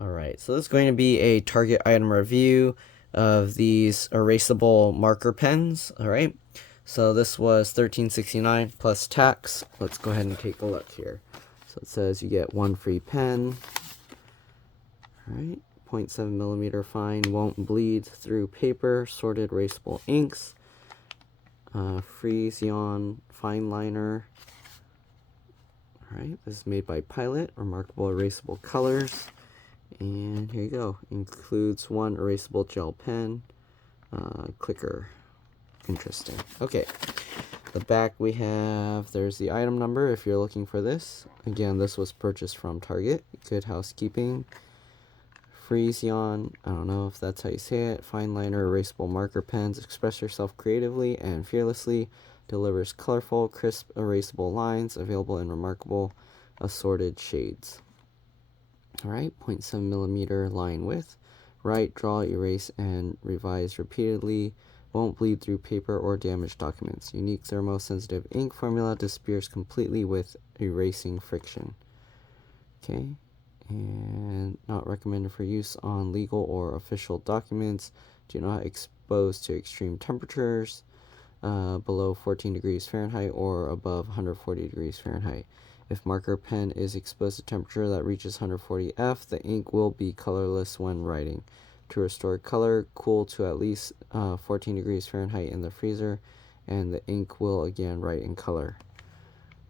Alright, so this is going to be a Target item review of these erasable marker pens. Alright, so this was $13.69 plus tax. Let's go ahead and take a look here. So it says you get one free pen. Alright, 0.7 millimeter fine, won't bleed through paper, sorted erasable inks, FriXion Fineliner. Alright, this is made by Pilot, remarkable erasable colors. And here you go. Includes one erasable gel pen, clicker. Interesting. Okay. The back we have, there's the item number if you're looking for this. Again, this was purchased from Target. Good housekeeping. FriXion, I don't know if that's how you say it. Fineliner erasable marker pens. Express yourself creatively and fearlessly. Delivers colorful, crisp, erasable lines. Available in remarkable assorted shades. Alright, 0.7 millimeter line width. Write, draw, erase, and revise repeatedly. Won't bleed through paper or damage documents. Unique thermosensitive ink formula disappears completely with erasing friction. Okay, and not recommended for use on legal or official documents. Do not expose to extreme temperatures below 14 degrees Fahrenheit or above 140 degrees Fahrenheit. If marker pen is exposed to temperature that reaches 140 F, the ink will be colorless when writing. To restore color, cool to at least 14 degrees Fahrenheit in the freezer, and the ink will again write in color.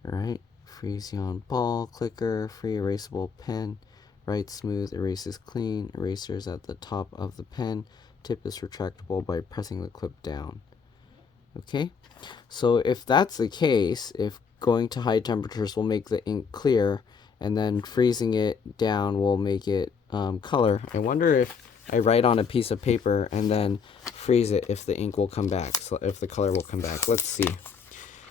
Alright, FriXion ball clicker, free erasable pen, writes smooth, erases clean, erasers at the top of the pen, tip is retractable by pressing the clip down. Okay, so if that's the case, if going to high temperatures will make the ink clear, and then freezing it down will make it color, I wonder if I write on a piece of paper and then freeze it, if the ink will come back, so if the color will come back. Let's see.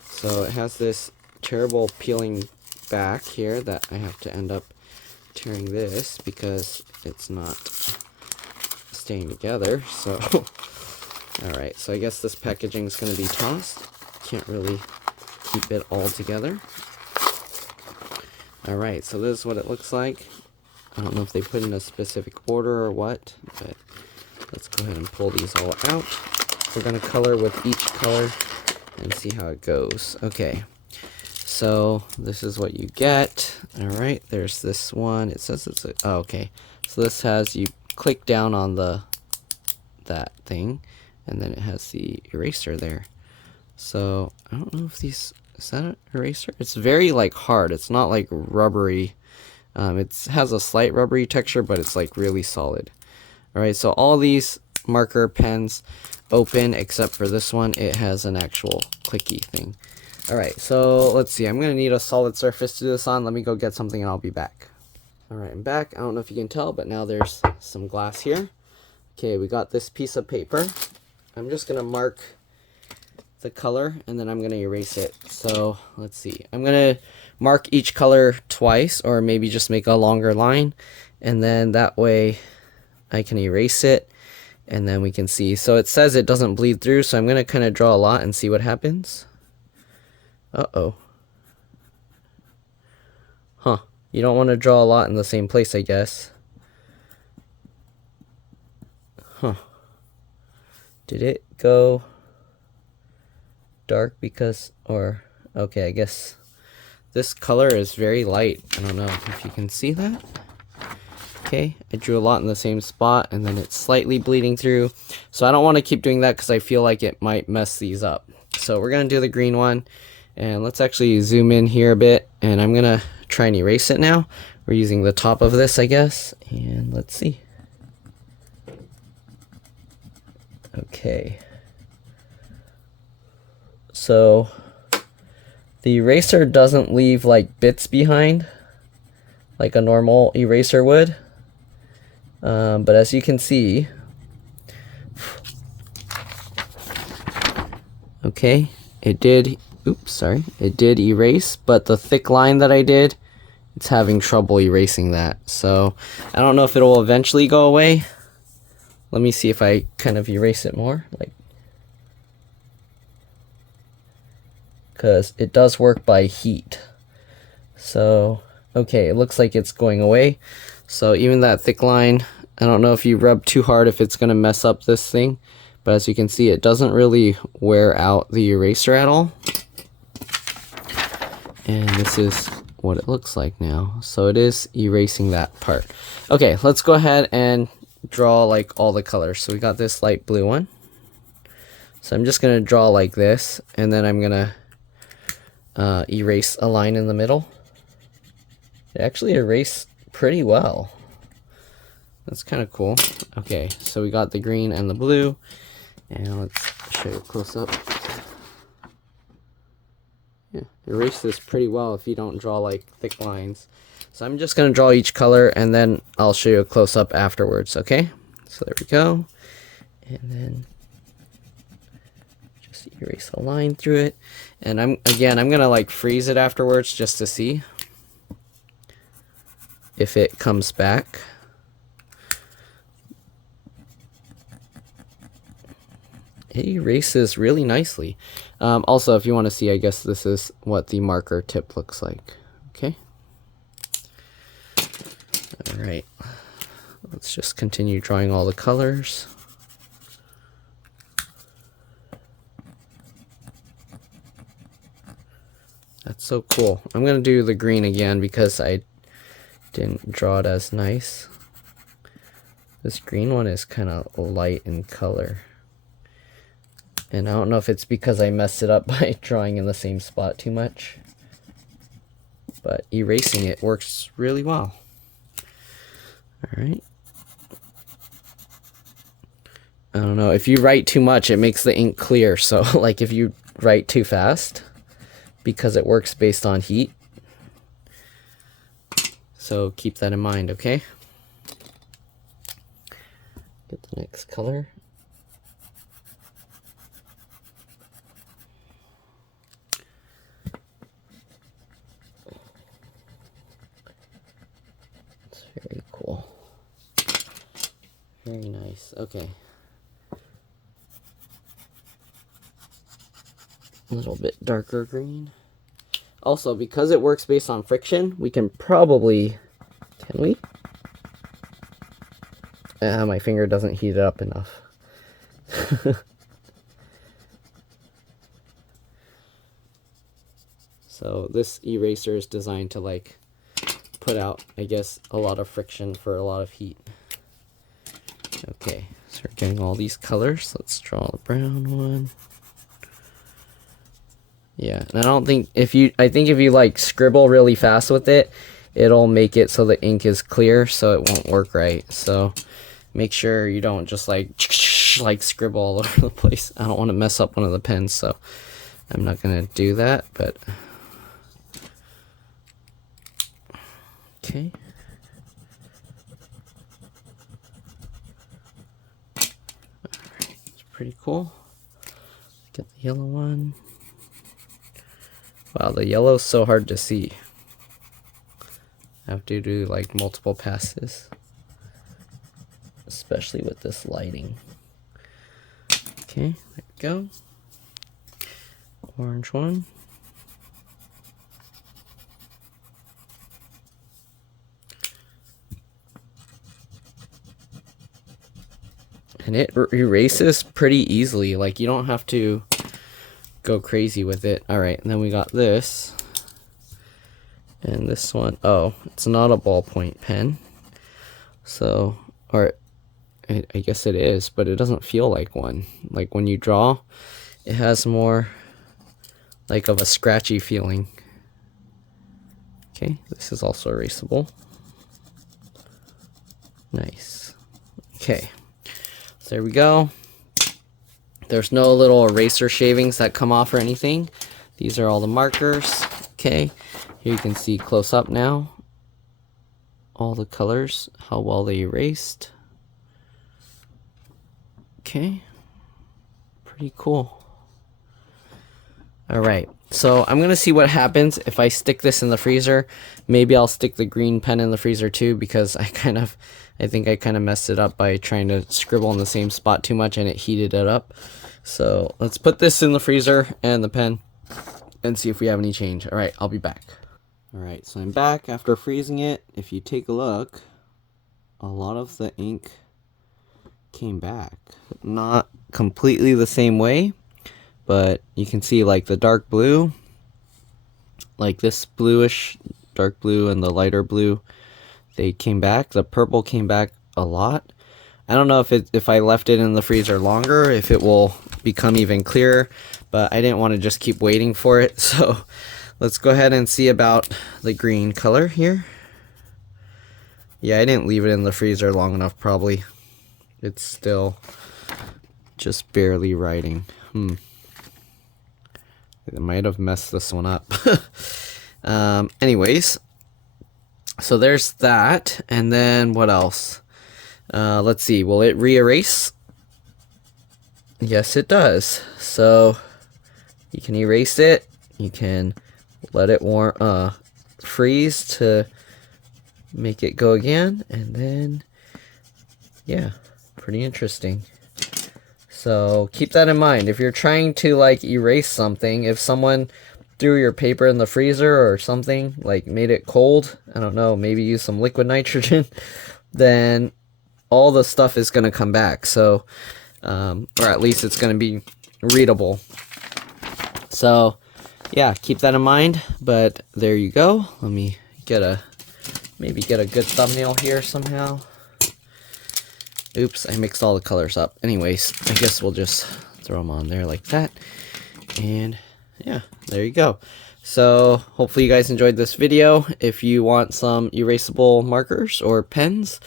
So it has this terrible peeling back here that I have to end up tearing this because it's not staying together. So alright, so I guess this packaging is going to be tossed. Can't really keep it all together. Alright, so this is what it looks like. I don't know if they put in a specific order or what, but let's go ahead and pull these all out. We're going to color with each color and see how it goes. Okay, so this is what you get. Alright, there's this one. It says it's a, oh, okay. So this has, you click down on that thing, and then it has the eraser there. So I don't know if these, is that an eraser? It's very like hard. It's not like rubbery. It has a slight rubbery texture, but it's like really solid. Alright, so all these marker pens open except for this one. It has an actual clicky thing. Alright, so let's see. I'm gonna need a solid surface to do this on. Let me go get something and I'll be back. Alright, I'm back. I don't know if you can tell, but now there's some glass here. Okay, we got this piece of paper. I'm just gonna mark the color and then I'm gonna erase it. So let's see, I'm gonna mark each color twice, or maybe just make a longer line, and then that way I can erase it and then we can see. So it says it doesn't bleed through, so I'm gonna kind of draw a lot and see what happens. Uh-oh. Huh, you don't want to draw a lot in the same place, I guess. Huh, did it go dark because, or okay, I guess this color is very light. I don't know if you can see that. Okay, I drew a lot in the same spot and then it's slightly bleeding through, so I don't want to keep doing that because I feel like it might mess these up. So we're gonna do the green one, and let's actually zoom in here a bit, and I'm gonna try and erase it now. We're using the top of this, I guess, and let's see. Okay, so the eraser doesn't leave like bits behind like a normal eraser would, but as you can see, okay, it did, oops, sorry, it did erase, but the thick line that I did, it's having trouble erasing that. So I don't know if it'll eventually go away. Let me see if I kind of erase it more, like, because it does work by heat. So okay, it looks like it's going away. So even that thick line, I don't know if you rub too hard if it's going to mess up this thing, but as you can see, it doesn't really wear out the eraser at all. And this is what it looks like now. So it is erasing that part. Okay, let's go ahead and draw like all the colors. So we got this light blue one. So I'm just going to draw like this, and then I'm going to erase a line in the middle. It actually erased pretty well. That's kind of cool. Okay, so we got the green and the blue, and let's show you close up. Yeah, it erases pretty well if you don't draw like thick lines. So I'm just going to draw each color, and then I'll show you a close up afterwards, okay? So there we go. And then just erase a line through it. And I'm going to like freeze it afterwards just to see if it comes back. It erases really nicely. Also, if you want to see, I guess this is what the marker tip looks like. Okay. All right. Let's just continue drawing all the colors. That's so cool. I'm going to do the green again because I didn't draw it as nice. This green one is kind of light in color. And I don't know if it's because I messed it up by drawing in the same spot too much. But erasing it works really well. Alright. I don't know, if you write too much, it makes the ink clear. So, like if you write too fast, because it works based on heat. So keep that in mind, okay? Get the next color. It's very cool. Very nice. Okay. A little bit darker green. Also, because it works based on friction, we can probably... Can we? My finger doesn't heat it up enough. So this eraser is designed to like put out, I guess, a lot of friction for a lot of heat. Okay, so we're getting all these colors. Let's draw the brown one. Yeah, and I don't think I think if you like scribble really fast with it, it'll make it so the ink is clear, so it won't work right. So make sure you don't just like scribble all over the place. I don't want to mess up one of the pens, so I'm not gonna do that, but okay. Alright, it's pretty cool. Get the yellow one. Wow, the yellow's so hard to see. I have to do like multiple passes, especially with this lighting. Okay, there we go. Orange one. And it erases pretty easily. Like, you don't have to go crazy with it. Alright, and then we got this. And this one, oh, it's not a ballpoint pen. So, or I guess it is, but it doesn't feel like one. Like when you draw, it has more like of a scratchy feeling. Okay, this is also erasable. Nice. Okay, so there we go. There's no little eraser shavings that come off or anything. These are all the markers. Okay, here you can see close up now all the colors, how well they erased. Okay, pretty cool. Alright, so I'm gonna see what happens if I stick this in the freezer. Maybe I'll stick the green pen in the freezer too, because I think I kind of messed it up by trying to scribble in the same spot too much and it heated it up. So let's put this in the freezer and the pen and see if we have any change. Alright, I'll be back. Alright, so I'm back after freezing it. If you take a look, a lot of the ink came back. Not completely the same way, but you can see like the dark blue, like this bluish, dark blue and the lighter blue, they came back. The purple came back a lot. I don't know if I left it in the freezer longer, if it will become even clearer, but I didn't want to just keep waiting for it. So let's go ahead and see about the green color here. Yeah, I didn't leave it in the freezer long enough, probably. It's still just barely writing. I might have messed this one up. Anyways, so there's that. And then what else? Let's see, will it re-erase? Yes, it does. So you can erase it. You can let it freeze to make it go again. And then, yeah, pretty interesting. So keep that in mind. If you're trying to like erase something, if someone threw your paper in the freezer or something, like made it cold, I don't know, maybe use some liquid nitrogen, then all the stuff is going to come back. So, or at least it's going to be readable. So, yeah, keep that in mind. But there you go. Let me maybe get a good thumbnail here somehow. Oops, I mixed all the colors up. Anyways, I guess we'll just throw them on there like that. And yeah, there you go. So hopefully you guys enjoyed this video. If you want some erasable markers or pens,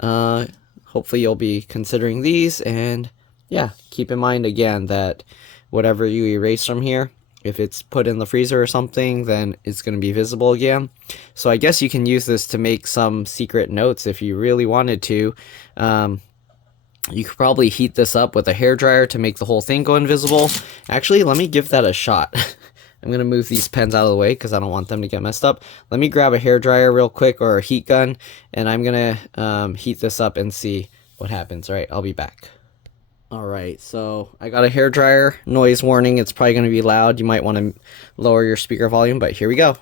hopefully you'll be considering these. And yeah, keep in mind again that whatever you erase from here, if it's put in the freezer or something, then it's going to be visible again. So I guess you can use this to make some secret notes if you really wanted to. You could probably heat this up with a hairdryer to make the whole thing go invisible. Actually, let me give that a shot. I'm going to move these pens out of the way because I don't want them to get messed up. Let me grab a hairdryer real quick or a heat gun, and I'm going to heat this up and see what happens. All right, I'll be back. All right, so I got a hairdryer. Noise warning, it's probably going to be loud. You might want to lower your speaker volume, but here we go.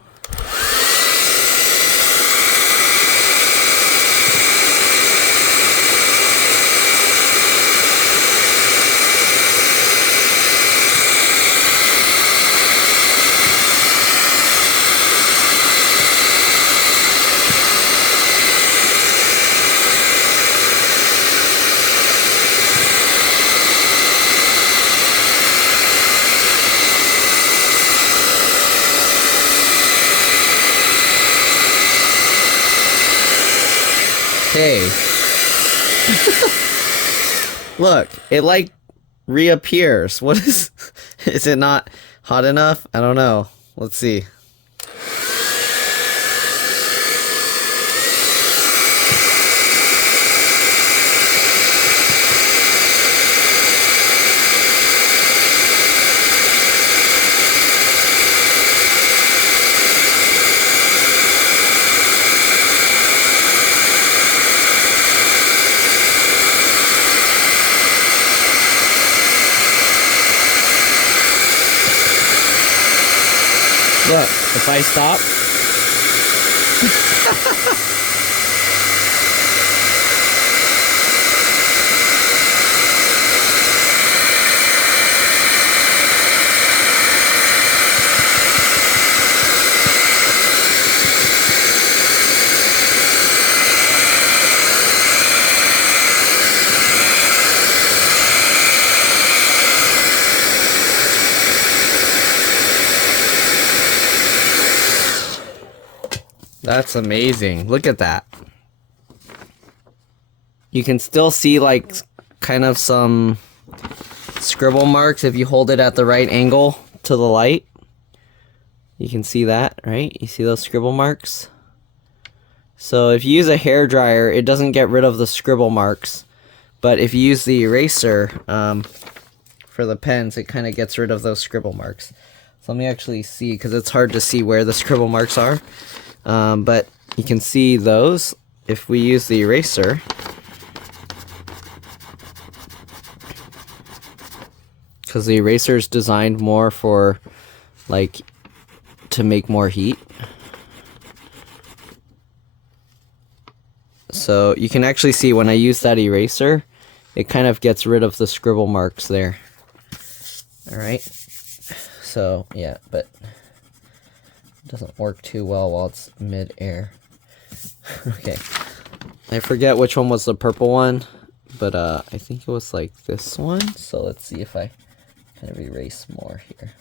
Hey. Look, it like reappears. What is it not hot enough? I don't know. Let's see. Look, if I stop. That's amazing. Look at that. You can still see like kind of some scribble marks if you hold it at the right angle to the light. You can see that, right? You see those scribble marks? So if you use a hairdryer, it doesn't get rid of the scribble marks. But if you use the eraser for the pens, it kind of gets rid of those scribble marks. So let me actually see, because it's hard to see where the scribble marks are. But you can see those if we use the eraser. Because the eraser is designed more for, like, to make more heat. So you can actually see when I use that eraser, it kind of gets rid of the scribble marks there. Alright, so yeah, but it doesn't work too well while it's mid-air. Okay, I forget which one was the purple one, but I think it was like this one. So let's see if I kind of erase more here.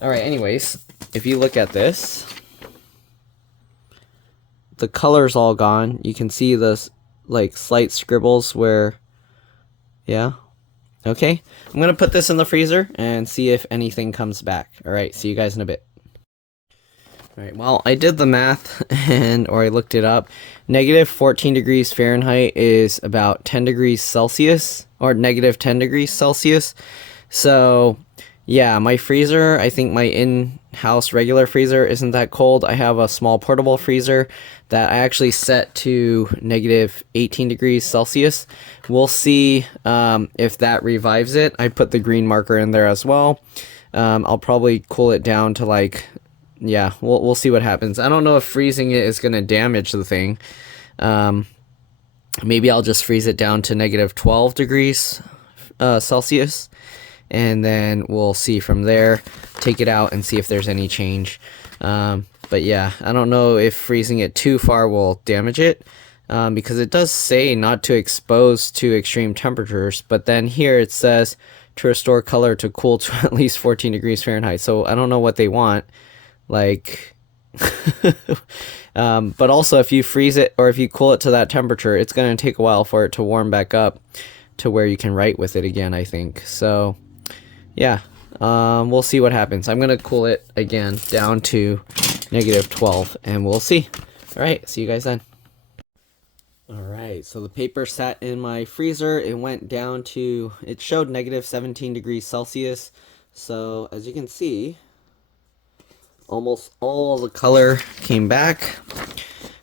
Alright, anyways, if you look at this, the color's all gone. You can see the like slight scribbles where, yeah. Okay, I'm gonna put this in the freezer and see if anything comes back. Alright, see you guys in a bit. Alright, well, I did the math, or I looked it up. Negative 14 degrees Fahrenheit is about 10 degrees Celsius, or negative 10 degrees Celsius. So, yeah, my freezer, I think my in-house regular freezer isn't that cold. I have a small portable freezer that I actually set to negative 18 degrees Celsius. We'll see if that revives it. I put the green marker in there as well. I'll probably cool it down to like, yeah, we'll see what happens. I don't know if freezing it is going to damage the thing. Maybe I'll just freeze it down to negative 12 degrees Celsius. And then we'll see from there, take it out and see if there's any change. But yeah, I don't know if freezing it too far will damage it, because it does say not to expose to extreme temperatures, but then here it says to restore color to cool to at least 14 degrees Fahrenheit. So I don't know what they want, like, but also if you freeze it or if you cool it to that temperature, it's going to take a while for it to warm back up to where you can write with it again, I think. So yeah, we'll see what happens. I'm gonna cool it again down to negative 12 and we'll see. All right, see you guys then. All right, so the paper sat in my freezer. It went down to, it showed negative 17 degrees Celsius. So as you can see, almost all the color came back.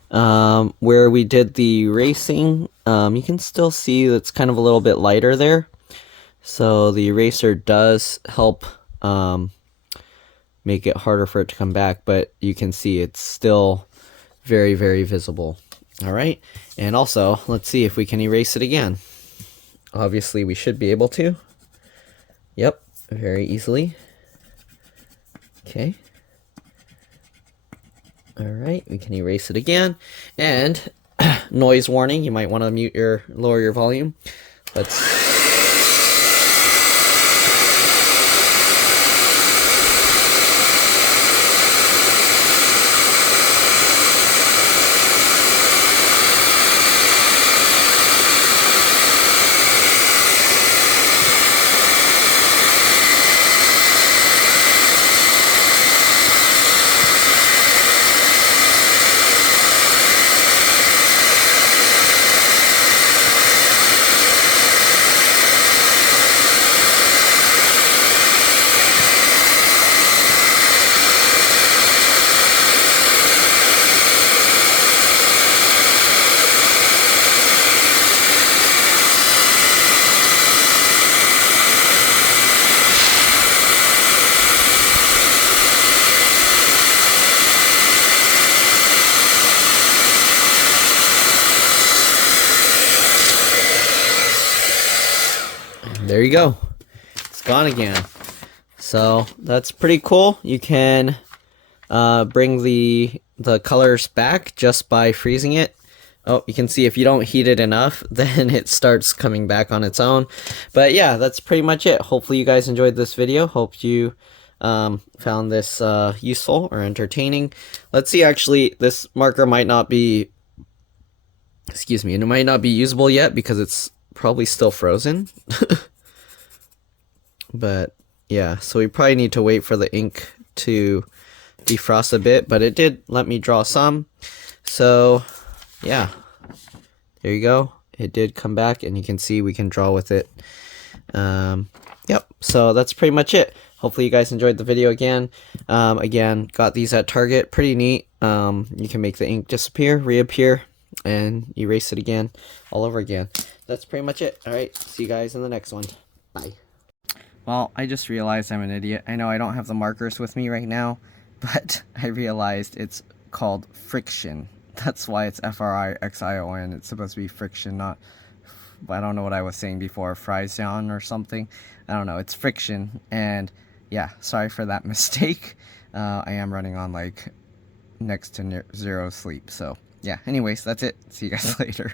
Where we did the erasing, you can still see that's kind of a little bit lighter there. So the eraser does help make it harder for it to come back, but you can see it's still very, very visible. All right, and also let's see if we can erase it again. Obviously we should be able to. Yep, very easily. Okay. All right, we can erase it again. And noise warning, you might want to lower your volume. Let's there you go. It's gone again. So that's pretty cool. You can bring the colors back just by freezing it. Oh, you can see if you don't heat it enough, then it starts coming back on its own. But yeah, that's pretty much it. Hopefully you guys enjoyed this video. Hope you found this useful or entertaining. Let's see, actually, this marker might not be, excuse me, it might not be usable yet because it's probably still frozen. But yeah, so we probably need to wait for the ink to defrost a bit, but it did let me draw some. So yeah, there you go. It did come back and you can see we can draw with it. Yep, so that's pretty much it. Hopefully you guys enjoyed the video again. Again, got these at Target, pretty neat. You can make the ink disappear, reappear, and erase it again, all over again. That's pretty much it. All right, see you guys in the next one. Bye. Well, I just realized I'm an idiot. I know I don't have the markers with me right now, but I realized it's called FriXion. That's why it's FriXion. It's supposed to be FriXion, not... I don't know what I was saying before, FriXion or something. I don't know, it's FriXion. And yeah, sorry for that mistake. I am running on like next to zero sleep. So yeah, anyways, that's it. See you guys later.